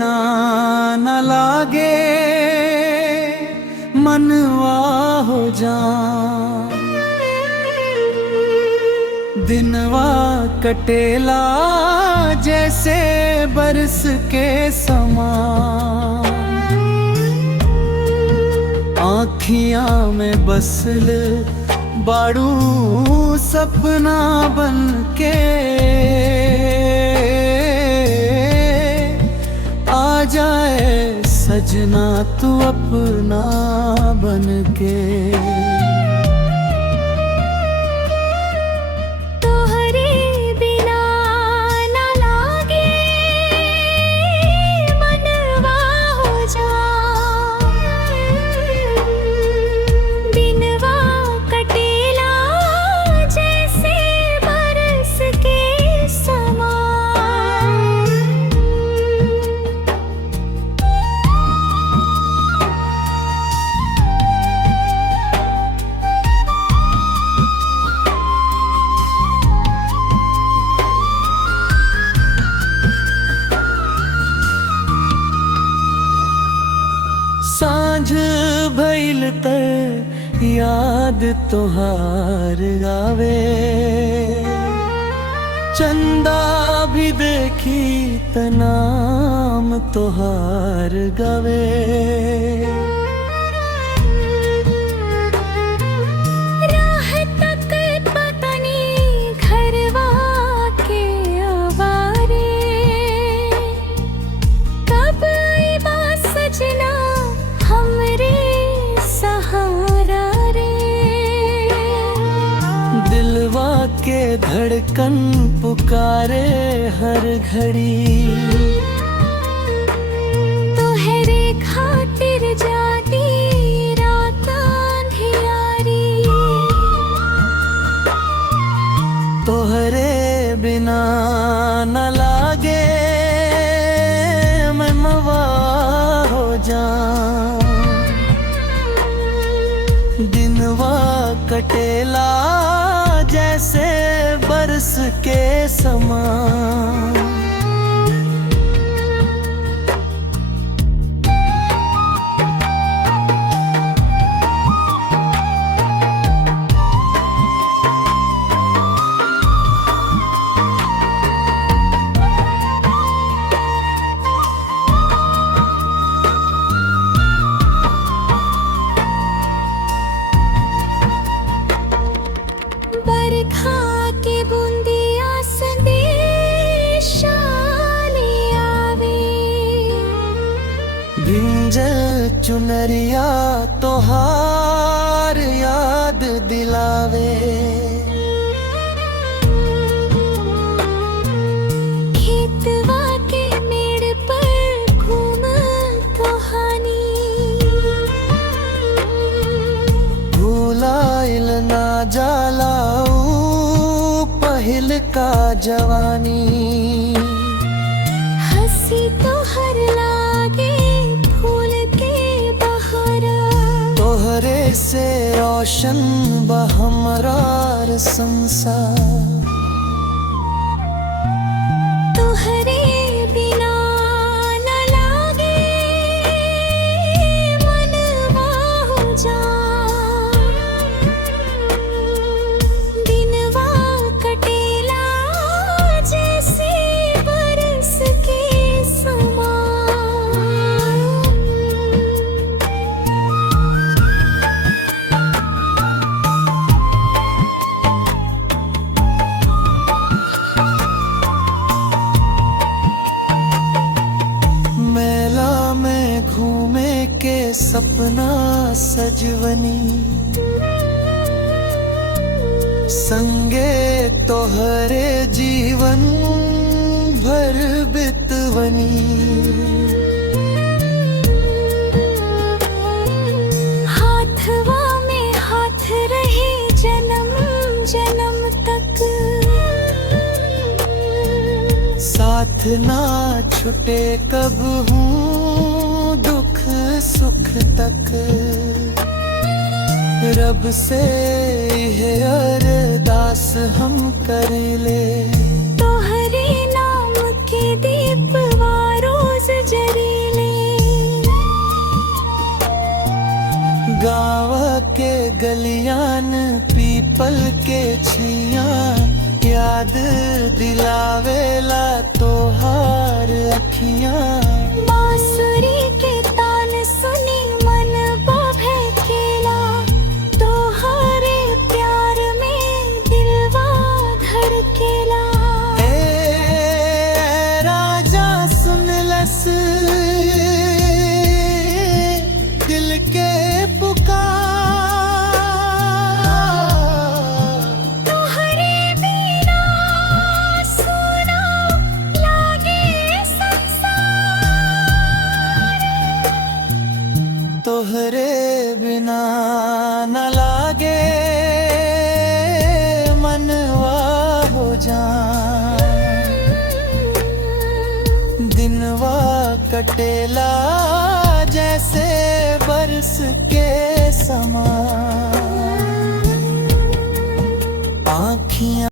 बिना न लागे मनवा हो जा। दिनवा कटेला जैसे बरस के समा, आँखियाँ में बसल बाड़ू सपना बन के। आ जाए सजना तू अपना बन के। सांझ भइल त याद तोहार आवे, चंदा भी देखी त नाम तोहार गावे। राह तक पता नहीं घरवा के आवारे, कब आइबा सजना हमरे सहारा रे। दिलवा के धड़कन पुकारे हर घड़ी, तोहरे खातिर जाती रात अंधियारी। तोहरे बिना न लागे मैं मवा हो जा। दिनवा कटेला जैसे बरस के समा, बरखा के बूंदिया संदेशा ले आवे। भिंजल चुनरिया तोहार याद दिलावे। खेतवा के मेड़ पर घूम कहानी, भूलाइल ना जाला पहिल का जवानी। हंसी तो हर लागे फूल के बहारा, तोहरे से रोशन बा हमरार संसार। तोहरे बिना न लागे मनवा हो जा। दिनवा कटेला जैसे बरस के समा। मेला में घूमे के सपना सजवनी, संगे तोहरे जीवन भर बितवनी। हाथवा में हाथ रहे जन्म जन्म तक, साथ ना छुटे कब हूँ दुख सुख तक। रब से ये अरदास हम कर ले, तोहरे नाम के दीपवा रोज जरे। गाँव के गलियान पीपल के छिया याद दिलावेला तोहार अखियां। बांसुरी के तान सुनी मन बहे केला, तोहरे प्यार में दिलवा धड़केला। ए राजा सुन लस दिल के पुकार, तोहरे बिना सुना लागे संसार, तोहरे बिना न लागे मनवा हो जान। दिनवा कटेला जैसे बरस के समान, आँखियाँ